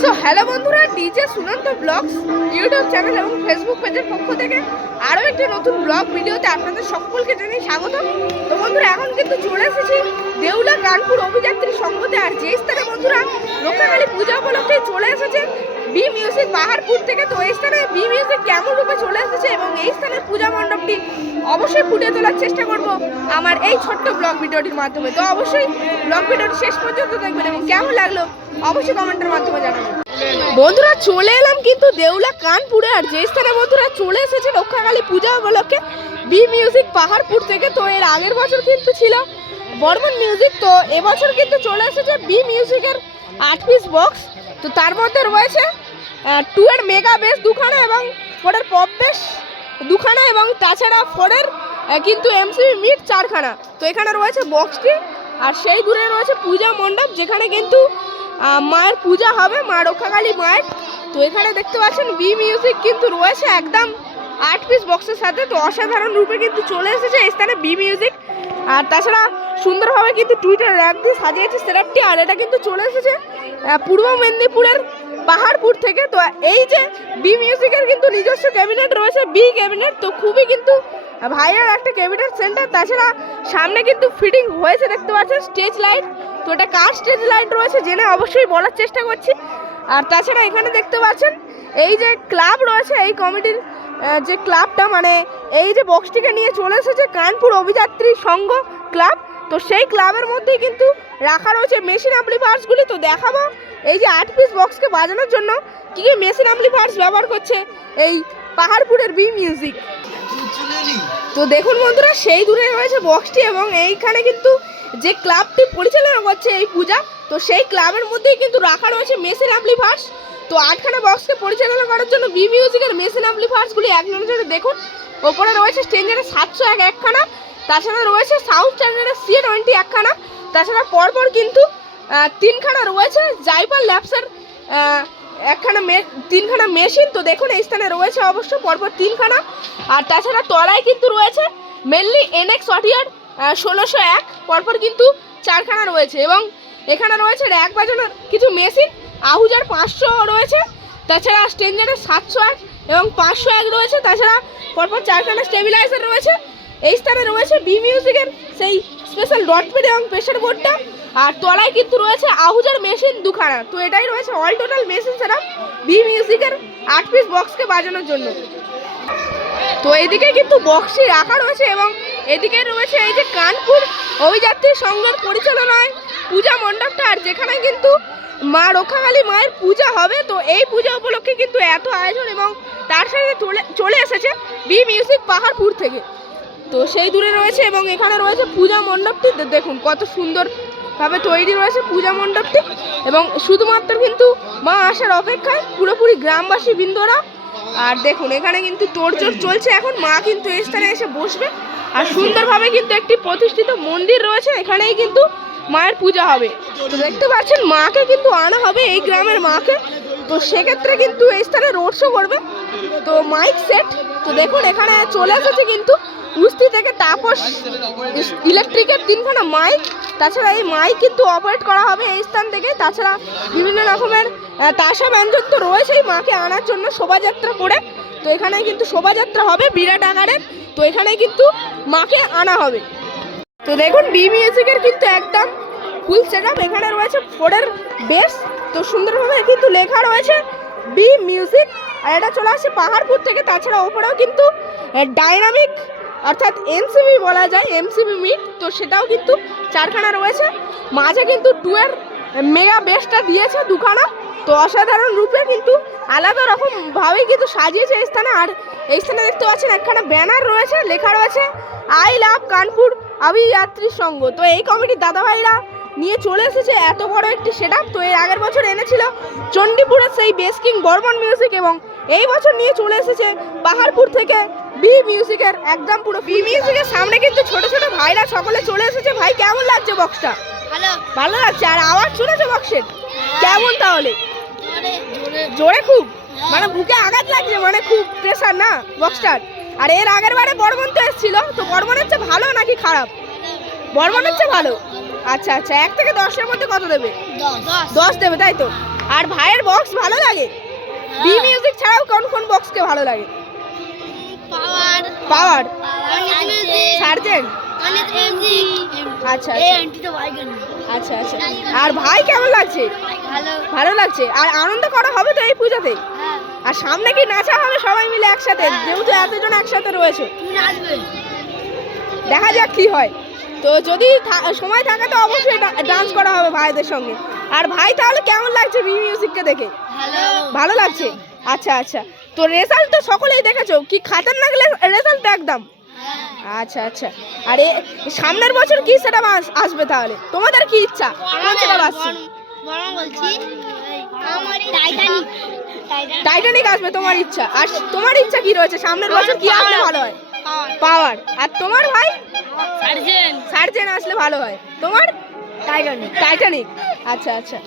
So hello বন্ধুরা DJ Sunanta blogs YouTube channel এবং Facebook পেজের পক্ষ থেকে আরও একটি নতুন ব্লগ ভিডিওতে আপনাদের সকলকে জানাই স্বাগত তো বন্ধুরা, এখন কিন্তু চলে এসেছি দেউলা কানপুর অভিযাত্রী সংঘতে আর যে স্থানে বন্ধুরা রক্ষাকালী পূজা উপলক্ষে চলে এসেছে বি মিউজিক পাহাড়পুর থেকে। তো এই স্থানে বি মিউজিক কেমন রূপে চলে এসেছে এবং এই স্থানের পূজা মণ্ডপটি অবশ্যই ফুটিয়ে তোলার চেষ্টা করব আমার এই ছোট্ট ব্লগ ভিডিওটির মাধ্যমে। তো অবশ্যই ব্লগ ভিডিওটি শেষ পর্যন্ত দেখবেন এবং কেমন লাগল অবশ্যই কমেন্টের মাধ্যমে জানাবেন। বন্ধুরা, চলে এলাম কিন্তু দেউলা কানপুরে, আর যে স্থানে বন্ধুরা চলে এসেছে রক্ষাকালী পূজা উপলক্ষে, বি মিউজিক পাহাড়পুর থেকে। তো এর আগের বছর কিন্তু ছিল বর্মন মিউজিক, তো এবছর কিন্তু চলে এসেছে বি মিউজিকের আট পিস বক্স। তো তার মধ্যে রয়েছে টু এর মেগা বেস দুখানা এবং ফোরের পপ বেস দুখানা এবং তাছাড়া ফোরের কিন্তু এমসিবি মিট চারখানা। তো এখানে রয়েছে বক্সটি, আর সেই দূরে রয়েছে পূজা মণ্ডপ, যেখানে কিন্তু মায়ের পূজা হবে, মা রক্ষাকালী মায়ের। তো এখানে দেখতে পাচ্ছেন বি মিউজিক কিন্তু রয়েছে একদম আট পিস বক্সের সাথে। তো অসাধারণ রূপে কিন্তু চলে এসেছে এই স্থানে বি মিউজিক আর তাছাড়া সুন্দরভাবে কিন্তু টুইটার র্যাক দিয়ে সাজিয়েছে সেরাপটি। আর এটা কিন্তু চলে এসেছে পূর্ব মেদিনীপুরের পাহাড়পুর থেকে। তো এই যে বি মিউজিকের কিন্তু নিজস্ব ক্যাবিনেট রয়েছে বি ক্যাবিনেট তো খুবই কিন্তু ভাইয়ের একটা ক্যাবিনেট সেন্টার তাছাড়া সামনে কিন্তু ফিটিং হয়েছে, দেখতে পাচ্ছেন। স্টেজ লাইট তো এটা কার স্টেজ লাইট রয়েছে জেনে অবশ্যই বলার চেষ্টা করছি। আর তাছাড়া এখানে দেখতে পাচ্ছেন, এই যে ক্লাব রয়েছে এই কমিটির যে ক্লাবটা মানে এই যে বক্সটিকে নিয়ে চলে এসেছে কানপুর অভিযাত্রী সংঘ ক্লাব। তো সেই ক্লাবের মধ্যেই কিন্তু রাখা রয়েছে মেশিন অ্যাম্পলিফায়ার্সগুলি। তো দেখাবো, এই যে আট পিস বক্সকে বাজানোর জন্য কী কী মেশিন অ্যাম্পলিফায়ার্স ব্যবহার করছে এই পাহাড়পুরের বি মিউজিক। তো দেখুন বন্ধুরা, সেই দূরে রয়েছে বক্সটি এবং এইখানে কিন্তু যে ক্লাবটি পরিচালনা করছে এই পূজা, তো সেই ক্লাবের মধ্যেই কিন্তু রাখা রয়েছে মেশিন অ্যাম্পলিফায়ার্স তো আটখানা বক্সকে পরিচালনা করার জন্য বি মিউজিকের মেশিন অ্যাম্পলিফায়ার্সগুলি এক নজরে দেখুন, ওপরে রয়েছে স্টেঞ্জারের সাতশো এক একখানা, তাছাড়া রয়েছে সাউন্ড স্ট্যান্ডার্ডের সি টোয়েন্টি একখানা, তাছাড়া পরপর কিন্তু তিনখানা রয়েছে জাইপার ল্যাপসের একখানা মে তিনখানা মেশিন তো দেখুন, এই স্থানে রয়েছে অবশ্য পরপর তিনখানা। আর তাছাড়া তলায় কিন্তু রয়েছে মেনলি এনএক্স অটিয়ার ষোলোশো এক, পরপর কিন্তু চারখানা রয়েছে। এবং এখানে রয়েছে র্যাক বাজানোর কিছু মেশিন, আহুজার পাঁচশো রয়েছে, তাছাড়া স্টেঞ্জারের সাতশো এক এবং পাঁচশো এক রয়েছে, তাছাড়া পরপর চারখানা স্টেবিলাইজার রয়েছে। এই স্থানে রয়েছে বি মিউজিকের সেই স্পেশাল ডট পেড এবং প্রেশার বোর্ডটা আর তলায় কিন্তু রয়েছে আহুজার মেশিন দুখানা। তো এটাই রয়েছে অল টোটাল মেশিন সেটা বি মিউজিকের আট পিস বক্সকে বাজানোর জন্য। তো এদিকে কিন্তু বক্সই রাখা রয়েছে এবং এদিকে রয়েছে এই যে কানপুর অভিযাত্রী সংঘের পরিচালনায় পূজা মণ্ডপটা। আর যেখানে কিন্তু মা রক্ষাকালী মায়ের পূজা হবে, তো এই পূজা উপলক্ষে কিন্তু এত আয়োজন এবং তার সাথে চলে এসেছে বি মিউজিক পাহাড়পুর থেকে। তো সেই দূরে রয়েছে এবং এখানে রয়েছে পূজা মণ্ডপটি। দেখুন কত সুন্দরভাবে তৈরি রয়েছে পূজা মণ্ডপটি এবং শুধুমাত্র কিন্তু মা আসার অপেক্ষায় পুরোপুরি গ্রামবাসী বৃন্দরা। আর দেখুন, এখানে কিন্তু তোড়জোড় চলছে এখন। মা কিন্তু এই স্থানে এসে বসবে। আর সুন্দরভাবে কিন্তু একটি প্রতিষ্ঠিত মন্দির রয়েছে। এখানেই কিন্তু মায়ের পূজা হবে। তো দেখতে পাচ্ছেন, মাকে কিন্তু আনা হবে এই গ্রামের মাকে। তো সেক্ষেত্রে কিন্তু এই স্থানে রোড শো করবে। তো মাইক সেট তো দেখুন, এখানে চলে এসেছে কিন্তু উস্তি থেকে তাপস ইলেকট্রিকের তিনখানা মাইক তাছাড়া এই মাইক কিন্তু অপারেট করা হবে এই স্থান থেকে। তাছাড়া বিভিন্ন রকমের তাসা ব্যঞ্জন তো রয়েছেই মাকে আনার জন্য শোভাযাত্রা করে। তো এখানে কিন্তু শোভাযাত্রা হবে বিরাট আকারের। তো এখানে কিন্তু মাকে আনা হবে। তো দেখুন বি মিউজিকের কিন্তু একদম ফুল সেট এখানে রয়েছে ফোরের বেস তো সুন্দরভাবে কিন্তু লেখা রয়েছে বি মিউজিক আর এটা চলে আসছে পাহাড়পুর থেকে। তাছাড়া ওপরেও কিন্তু ডাইনামিক অর্থাৎ এনসিবি বলা যায় এমসিবি মিট তো সেটাও কিন্তু চারখানা রয়েছে। মাঝে কিন্তু টুয়ের মেগা বেসটা দিয়েছে দুখানা। তো অসাধারণ রূপে কিন্তু আলাদা রকমভাবেই কিন্তু সাজিয়েছে এই স্থানে। আর এই স্থানে দেখতে পাচ্ছেন একখানা ব্যানার রয়েছে, লেখা রয়েছে আই লাভ কানপুর আবি যাত্রী সঙ্গ। তো এই কমিটির দাদাভাইরা নিয়ে চলে এসেছে এত বড় একটি সেট তো এর আগের বছর এনেছিল চণ্ডীপুরের সেই বেস কিং বর্মন মিউজিক এবং এই বছর নিয়ে চলে এসেছে পাহাড়পুর থেকে বি মিউজিকের একদম পুরো বি মিউজিকের সামনে কিন্তু ছোট ছোট ভাইরা সকলে চলে এসেছে। ভাই কেমন লাগছে বক্সটা ভালো। লাগছে? আর আওয়াজ শুনেছো বক্সের কেমন তাহলে? জোরে খুব? মানে বুকে আঘাত লাগছে মানে খুব প্রেশার না বক্সটার আর এর আগের বারে বর্মন তো এসেছিল তো বর্মন হচ্ছে ভালো নাকি খারাপ? বর্মন হচ্ছে ভালো? আচ্ছা আচ্ছা এক থেকে দশের মধ্যে কত দেবে? দশ। দেবে তাই তো? আর ভাইয়ের বক্স ভালো লাগে? বি মিউজিক ছাড়াও কোন কোন বক্সকে ভালো লাগে? পাওয়ার। পাওয়ার? সার্জেন্ট আচ্ছা আচ্ছা। আন্টি তো বাইকের আচ্ছা আচ্ছা। আর ভাই কেমন লাগছে? ভালো। ভালো লাগছে। আর আনন্দ করা হবে তো এই পুজোতে হ্যাঁ আর সামনে কি নাচা হবে সবাই মিলে একসাথে? যেহেতু এতজন একসাথে রয়েছে। দেখা যাক কি হয়। তো যদি সময় থাকে তো অবশ্যই ডান্স করা হবে ভাইদের সঙ্গে। আর ভাই তাহলে কেমন লাগছে বি মিউজিককে দেখে? ভালো। লাগছে? আচ্ছা আচ্ছা। তো রেজাল্ট তো সকলেই দেখেছ। কি খাতার খাতারনাক রেজাল্ট একদম? হ্যাঁ। আচ্ছা আচ্ছা। আর সামনের বছর কি সেটা আস- আসবে তাহলে? তোমাদের কি ইচ্ছা? কোন সেটা আসছে? বলছি আমার টাইটানিক টাইটানিক আসবে তোমার ইচ্ছা। আর তোমার ইচ্ছা কি রয়েছে? সামনের বছর কি আসলে ভালো হয়? পাওয়ার আর তোমার ভাই? সার্জেন সার্জেন আসলে ভালো হয়। তোমার? টাইটানিক টাইটানিক আচ্ছা আচ্ছা।